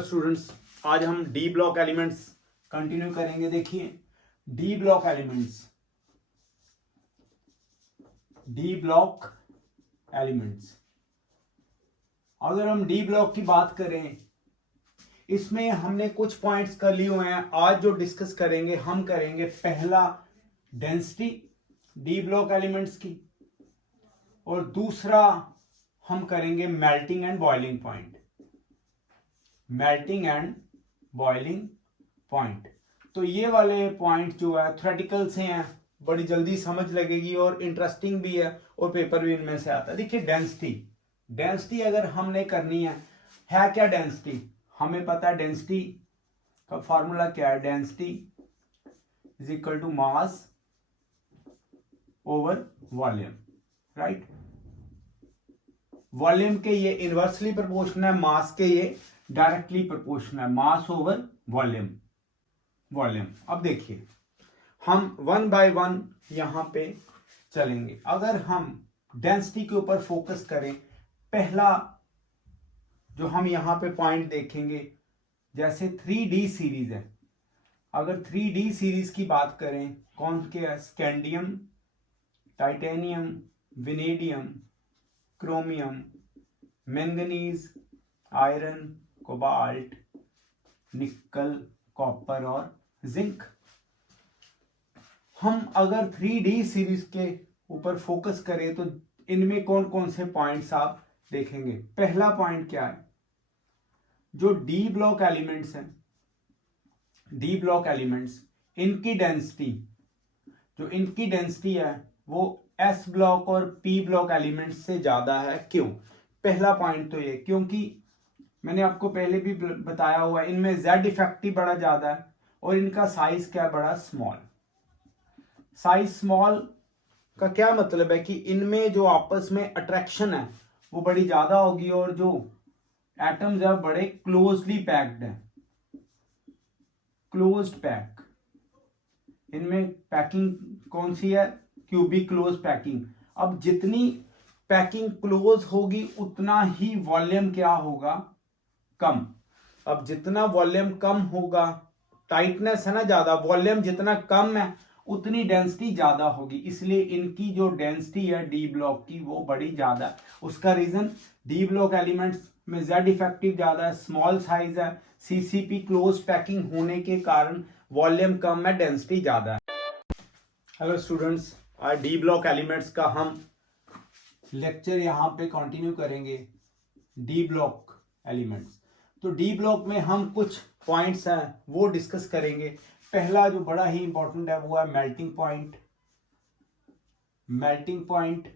Students, आज हम D block elements continue करेंगे। देखिए डी ब्लॉक एलिमेंट्स, अगर हम डी ब्लॉक की बात करें, इसमें हमने कुछ पॉइंट्स कर लिए हुए हैं। आज जो डिस्कस करेंगे हम करेंगे पहला डेंसिटी डी ब्लॉक एलिमेंट्स की, और दूसरा हम करेंगे मेल्टिंग एंड बॉइलिंग पॉइंट। तो ये वाले पॉइंट जो है थ्योरेटिकल से हैं, बड़ी जल्दी समझ लगेगी और इंटरेस्टिंग भी है, और पेपर भी इनमें से आता है। देखिए डेंसिटी अगर हमने करनी है क्या डेंसिटी? हमें पता है डेंसिटी का फॉर्मूला क्या है। Density is equal to mass over volume, right. Volume के ये इनवर्सली प्रोपोर्शनल है, मास के ये डायरेक्टली प्रोपोर्शनल है, मास ओवर वॉल्यूम। अब देखिए हम वन बाय वन यहां पे चलेंगे। अगर हम डेंसिटी के ऊपर फोकस करें, पहला जो हम यहां पे पॉइंट देखेंगे, जैसे 3D सीरीज है। अगर 3D सीरीज की बात करें, कौन के है? Scandium, titanium, vanadium, chromium, manganese, iron, cobalt, nickel, copper और जिंक। हम अगर 3D सीरीज के ऊपर फोकस करें तो इनमें कौन कौन से पॉइंट्स आप देखेंगे। पहला पॉइंट क्या है? जो डी ब्लॉक एलिमेंट्स इनकी डेंसिटी है वो एस ब्लॉक और पी ब्लॉक एलिमेंट्स से ज्यादा है। क्यों? पहला पॉइंट तो ये, क्योंकि मैंने आपको पहले भी बताया हुआ है, इनमें जेड इफेक्टिव बड़ा ज्यादा है और इनका साइज क्या बड़ा स्मॉल। साइज स्मॉल का क्या मतलब है कि इनमें जो आपस में अट्रैक्शन है वो बड़ी ज्यादा होगी, और जो एटम्स है बड़े क्लोजली पैक्ड है, क्लोज्ड पैक। इनमें पैकिंग कौन सी है? Cubic close packing. अब जितनी पैकिंग क्लोज होगी उतना ही वॉल्यूम क्या होगा? कम। अब जितना वॉल्यूम कम होगा, टाइटनेस है ना ज्यादा, वॉल्यूम जितना कम है उतनी डेंसिटी ज्यादा होगी, इसलिए इनकी जो डेंसिटी है डी ब्लॉक की वो बड़ी ज्यादा है। उसका रीजन डी ब्लॉक एलिमेंट्स में जेड इफेक्टिव ज्यादा है, स्मॉल साइज है, सीसीपी क्लोज पैकिंग होने के कारण वॉल्यूम कम है, डेंसिटी ज्यादा है। हेलो स्टूडेंट्स, आज डी ब्लॉक एलिमेंट्स का हम लेक्चर यहां पे कंटिन्यू करेंगे। डी ब्लॉक एलिमेंट्स, तो डी ब्लॉक में हम कुछ पॉइंट्स हैं वो डिस्कस करेंगे। पहला जो बड़ा ही इंपॉर्टेंट है वो है मेल्टिंग पॉइंट,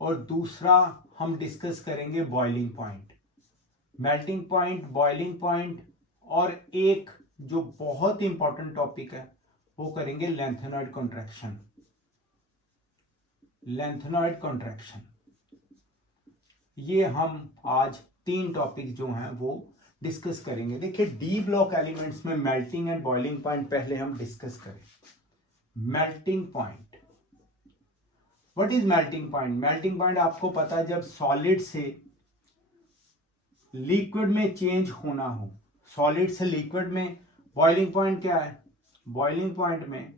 और दूसरा हम डिस्कस करेंगे boiling point. Melting point, boiling point, और एक जो बहुत ही इंपॉर्टेंट टॉपिक है वो करेंगे लेंथेनॉइड कॉन्ट्रैक्शन। ये हम आज 3 टॉपिक जो हैं वो डिस्कस करेंगे। देखिए डी ब्लॉक एलिमेंट्स में मेल्टिंग एंड बॉइलिंग पॉइंट पहले हम डिस्कस करें। Melting point, what is melting point? Melting point आपको पता है, जब सॉलिड से लिक्विड में चेंज होना हो, सॉलिड से लिक्विड में। बॉइलिंग पॉइंट क्या है? बॉइलिंग पॉइंट में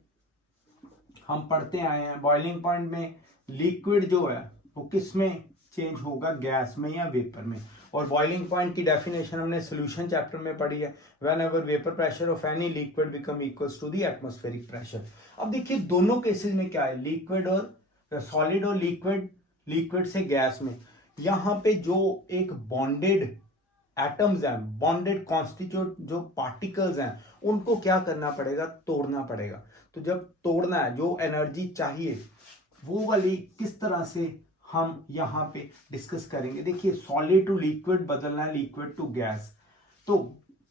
हम पढ़ते आए हैं, बॉइलिंग पॉइंट में लिक्विड जो है वो किस में चेंज होगा? गैस में या वेपर में। और बॉइलिंग पॉइंट की डेफिनेशन हमने सॉल्यूशन चैप्टर में पढ़ी है, whenever vapour pressure of any liquid become equals to the atmospheric pressure. अब देखिए दोनों केसेस में क्या है, लिक्विड और सॉलिड, और लिक्विड से गैस में, यहां पे जो एक बॉन्डेड एटम्स हैं, बॉन्डेड कॉन्स्टिट्यूट जो पार्टिकल्स हैं, उनको क्या करना पड़ेगा? तोड़ना पड़ेगा। तो जब तोड़ना है, जो एनर्जी चाहिए वो वाली किस तरह से हम यहां पे डिस्कस करेंगे। देखिए सॉलिड टू लिक्विड बदलना है, लिक्विड टू गैस। तो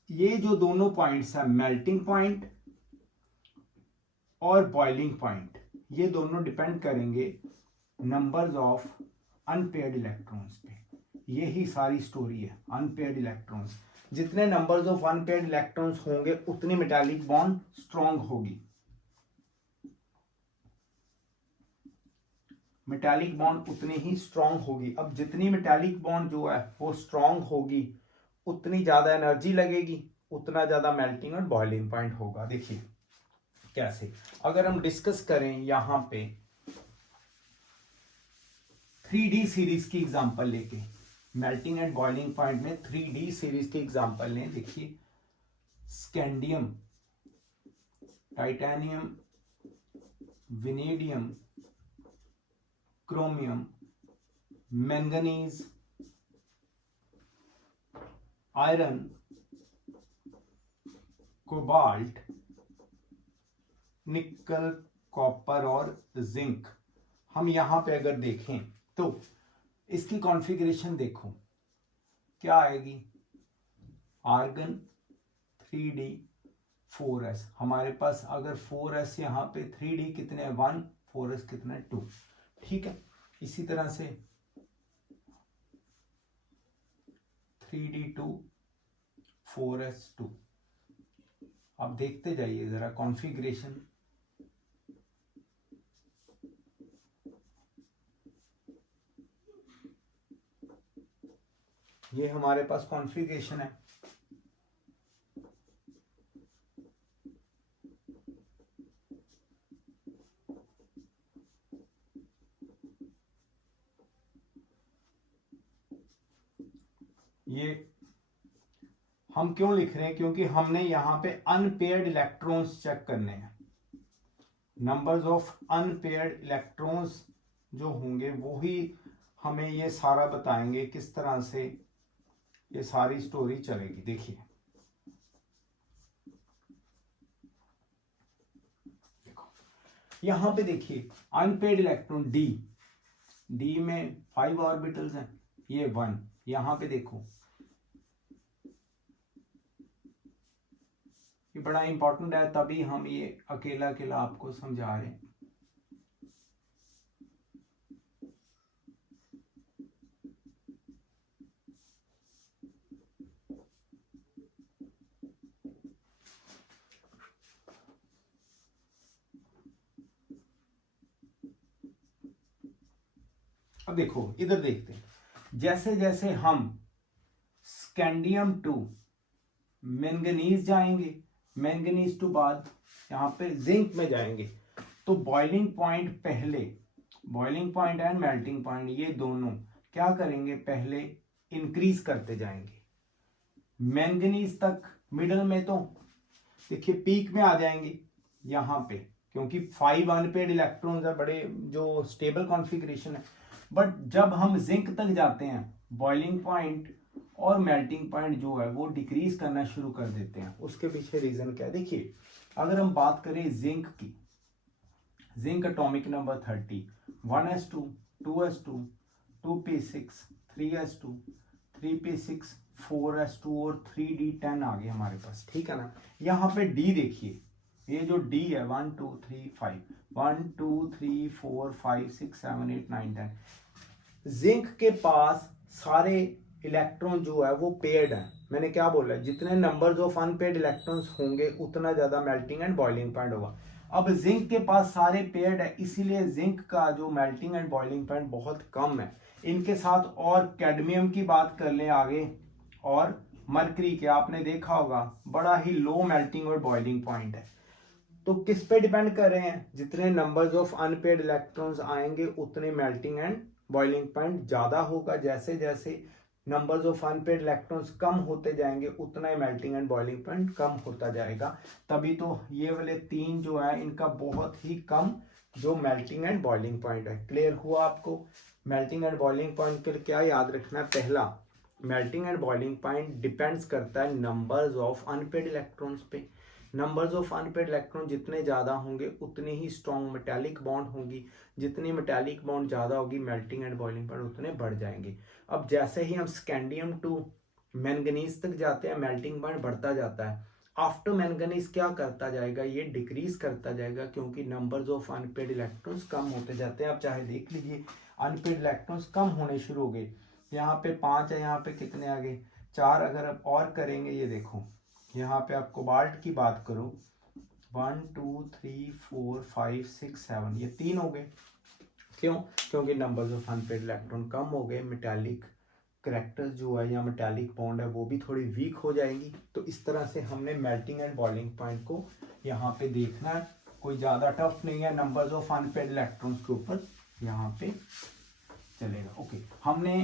ये जो दोनों पॉइंट्स हैं, मेल्टिंग पॉइंट और बॉइलिंग पॉइंट, ये दोनों डिपेंड करेंगे नंबर्स ऑफ अनपेयर्ड इलेक्ट्रॉन्स पे। यही सारी स्टोरी है, अनपेयर्ड इलेक्ट्रॉन्स। जितने नंबर्स ऑफ अनपेयर्ड इलेक्ट्रॉन्स होंगे उतनी मेटालिक बॉन्ड स्ट्रॉन्ग होगी, मेटालिक बॉन्ड उतनी ही स्ट्रांग होगी। अब जितनी मेटालिक बॉन्ड जो है वो स्ट्रांग होगी उतनी ज़्यादा एनर्जी लगेगी, उतना ज़्यादा मेल्टिंग और बॉइलिंग पॉइंट होगा। देखिए कैसे, अगर हम डिस्कस करें यहाँ पे 3D सीरीज की एग्जांपल लेके, मेल्टिंग एंड बॉइलिंग पॉइंट में 3D सीरीज की एग्जांपल लें। देखिए scandium, titanium, vanadium, chromium, manganese, iron, cobalt, nickel, copper और जिंक। हम यहां पे अगर देखें तो इसकी कॉन्फ़िगरेशन देखो क्या आएगी, आर्गन 3D 4s, हमारे पास अगर 4s यहाँ पे 3D कितने 1, 4s कितने 2, ठीक है। इसी तरह से 3D 2, 4s 2। अब देखते जाइए जरा कॉन्फ़िगरेशन। ये हमारे पास कॉन्फ़िगरेशन है। ये हम क्यों लिख रहे हैं, क्योंकि हमने यहां पे अनपेयर्ड इलेक्ट्रॉन्स चेक करने हैं। नंबर्स ऑफ अनपेयर्ड इलेक्ट्रॉन्स जो होंगे वो ही हमें ये सारा बताएंगे किस तरह से ये सारी स्टोरी चलेगी। देखिए देखो यहां पे देखिए अनपेयर्ड इलेक्ट्रॉन डी में 5 ऑर्बिटल्स हैं, ये 1। यहां पे देखो ये बड़ा इंपॉर्टेंट है, तभी हम ये अकेला अकेला आपको समझा रहे हैं। अब देखो इधर देखते हैं, जैसे जैसे हम स्कैंडियम टू मैंगनीज जाएंगे, मैंगनीज टू बाद यहाँ पे जिंक में जाएंगे, तो बॉइलिंग पॉइंट पहले, boiling point and melting point ये दोनों क्या करेंगे, पहले इंक्रीज करते जाएंगे। मैंगनीज तक मिडल में तो देखिए पीक में आ जाएंगे यहाँ पे, क्योंकि 5 अनपेड इलेक्ट्रॉन्स है, बड़े जो स्टेबल कॉन्फ़िगरेशन है। बट जब हम जिंक तक जाते हैं, बॉइलिंग पॉइंट और मेल्टिंग पॉइंट जो है वो डिक्रीज करना शुरू कर देते हैं। उसके पीछे रीजन क्या है, देखिए अगर हम बात करें जिंक की, zinc atomic number 30, 1s2, 2s2, 2p6, 3s2, 3p6, 4s2 और 3d10 आ गए हमारे पास, ठीक है ना। यहाँ पे डी देखिए, ये जो डी है 1 2 3 5, 1 2 3 4 5 6 7 8 9 10। जिंक के पास सारे इलेक्ट्रॉन जो है वो पेयर्ड हैं। मैंने क्या बोला, जितने नंबर्स ऑफ अनपेयर्ड इलेक्ट्रॉन्स होंगे उतना ज्यादा मेल्टिंग एंड बॉइलिंग पॉइंट होगा। अब जिंक के पास सारे पेयर्ड है, इसीलिए जिंक का जो मेल्टिंग एंड बॉइलिंग पॉइंट बहुत कम है। इनके साथ और कैडमियम की बात कर लें आगे, और मरकरी के आपने देखा होगा बड़ा ही लो मेल्टिंग और बॉइलिंग पॉइंट है। तो किस पे डिपेंड कर रहे हैं, जितने नंबर्स ऑफ अनपेयर्ड इलेक्ट्रॉन्स आएंगे उतने मेल्टिंग एंड बॉइलिंग पॉइंट ज्यादा होगा। जैसे जैसे नंबर्स ऑफ अनपेयर्ड इलेक्ट्रॉन्स कम होते जाएंगे उतना ही मेल्टिंग एंड बॉइलिंग पॉइंट कम होता जाएगा। तभी तो ये वाले तीन जो है इनका बहुत ही कम जो मेल्टिंग एंड बॉइलिंग पॉइंट है। क्लियर हुआ आपको। मेल्टिंग एंड बॉइलिंग पॉइंट के लिए क्या याद रखना है, पहला melting and boiling point depends करता है नंबर्स ऑफ अनपेयर्ड इलेक्ट्रॉन्स पे। नंबर्स ऑफ अनपेयर्ड इलेक्ट्रॉन जितने ज़्यादा होंगे उतनी ही स्ट्रॉन्ग मेटालिक बॉन्ड होंगी, जितनी मेटालिक बॉन्ड ज़्यादा होगी मेल्टिंग एंड बॉइलिंग पॉइंट उतने बढ़ जाएंगे। अब जैसे ही हम स्कैंडियम टू मैंगनीज तक जाते हैं मेल्टिंग पॉइंट बढ़ता जाता है। आफ्टर मैंगनीज क्या करता जाएगा, ये डिक्रीज करता जाएगा, क्योंकि नंबर्स ऑफ अनपेयर्ड इलेक्ट्रॉन्स कम होते जाते हैं। आप चाहे देख लीजिए अनपेयर्ड इलेक्ट्रॉन्स कम होने शुरू हो गए, यहाँ पे 5 है, यहाँ पे कितने आ गए 4। अगर आप और करेंगे, ये देखो यहाँ पे आप कोबाल्ट की बात करो 1 2 3 4 5 6 7, ये 3 हो गए। क्यों, क्योंकि नंबर्स ऑफ अनपेयर्ड इलेक्ट्रॉन कम हो गए, मेटालिक करैक्टर्स जो है या मेटालिक बॉन्ड है वो भी थोड़ी वीक हो जाएगी। तो इस तरह से हमने मेल्टिंग एंड बॉइलिंग पॉइंट को यहाँ पे देखना है, कोई ज़्यादा टफ नहीं है, नंबर्स ऑफ अनपेयर्ड इलेक्ट्रॉन्स के ऊपर यहाँ पे चलेगा। ओके, हमने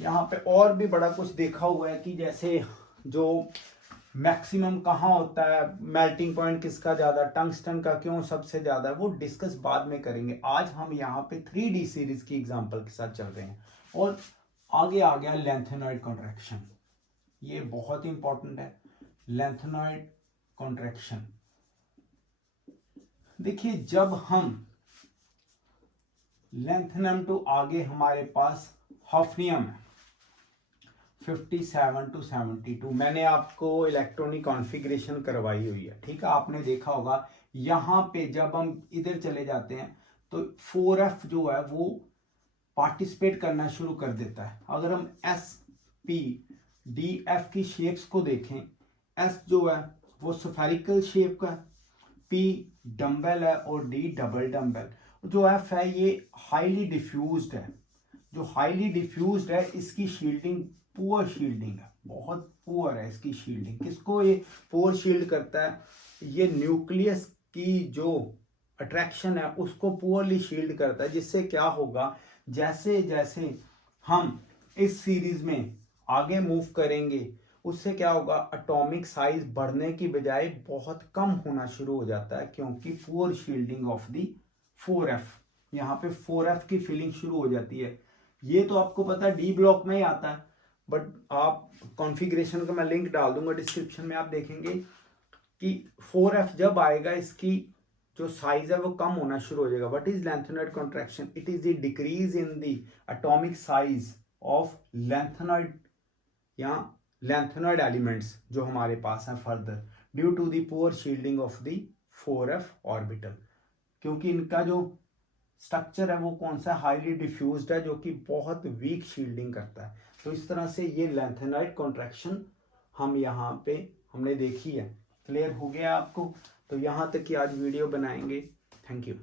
यहाँ पे और भी बड़ा कुछ देखा हुआ है कि जैसे जो मैक्सिमम कहाँ होता है, मेल्टिंग पॉइंट किसका ज़्यादा, टंगस्टन का क्यों सबसे ज़्यादा है, वो डिस्कस बाद में करेंगे। आज हम यहाँ पे 3D सीरीज की एग्जांपल के साथ चल रहे हैं। और आगे आ गया लेंथेनॉइड कॉन्ट्रैक्शन, ये बहुत इंपॉर्टेंट है। लेंथेनॉइड कॉन्ट्रैक्शन देखिए, जब हम लेंथेनम टू आगे हमारे पास हॉफनियम है 57 to 72, मैंने आपको इलेक्ट्रॉनिक कॉन्फ़िगरेशन करवाई हुई है, ठीक है। आपने देखा होगा यहाँ पे जब हम इधर चले जाते हैं तो 4F जो है वो पार्टिसिपेट करना शुरू कर देता है। अगर हम SP-DF की शेप्स को देखें, S जो है वो स्फेरिकल शेप का है, P डम्बल है और D डबल डम्बल। जो F है ये हाईली डिफ्यूज्ड है। जो हाईली डिफ्यूज्ड है इसकी शील्डिंग पुअर शील्डिंग है, बहुत पुअर है इसकी शील्डिंग। किसको ये पुअर शील्ड करता है? ये न्यूक्लियस की जो अट्रैक्शन है उसको पुअरली शील्ड करता है, जिससे क्या होगा, जैसे जैसे हम इस सीरीज में आगे मूव करेंगे उससे क्या होगा, एटॉमिक साइज बढ़ने की बजाय बहुत कम होना शुरू हो जाता है, क्योंकि poor shielding of the 4F, यहाँ पे 4F की फीलिंग शुरू हो जाती है। ये तो आपको पता है डी ब्लॉक में ही आता है, बट आप कॉन्फ़िगरेशन का मैं लिंक डाल दूंगा डिस्क्रिप्शन में, आप देखेंगे कि 4F जब आएगा इसकी जो साइज है वो कम होना शुरू हो जाएगा। What is lanthanoid contraction? It is the decrease in the atomic size of lanthanoid या लेंथेनॉइड एलिमेंट्स जो हमारे पास हैं further, due to the poor shielding of the 4F orbital, क्योंकि इनका जो स्ट्रक्चर है वो कौन सा, हाईली डिफ्यूज्ड है, जो कि बहुत वीक शील्डिंग करता है। तो इस तरह से ये लेंथेनॉइड कॉन्ट्रैक्शन हम यहाँ पे हमने देखी है। क्लियर हो गया आपको? तो यहाँ तक की आज वीडियो बनाएंगे। Thank you.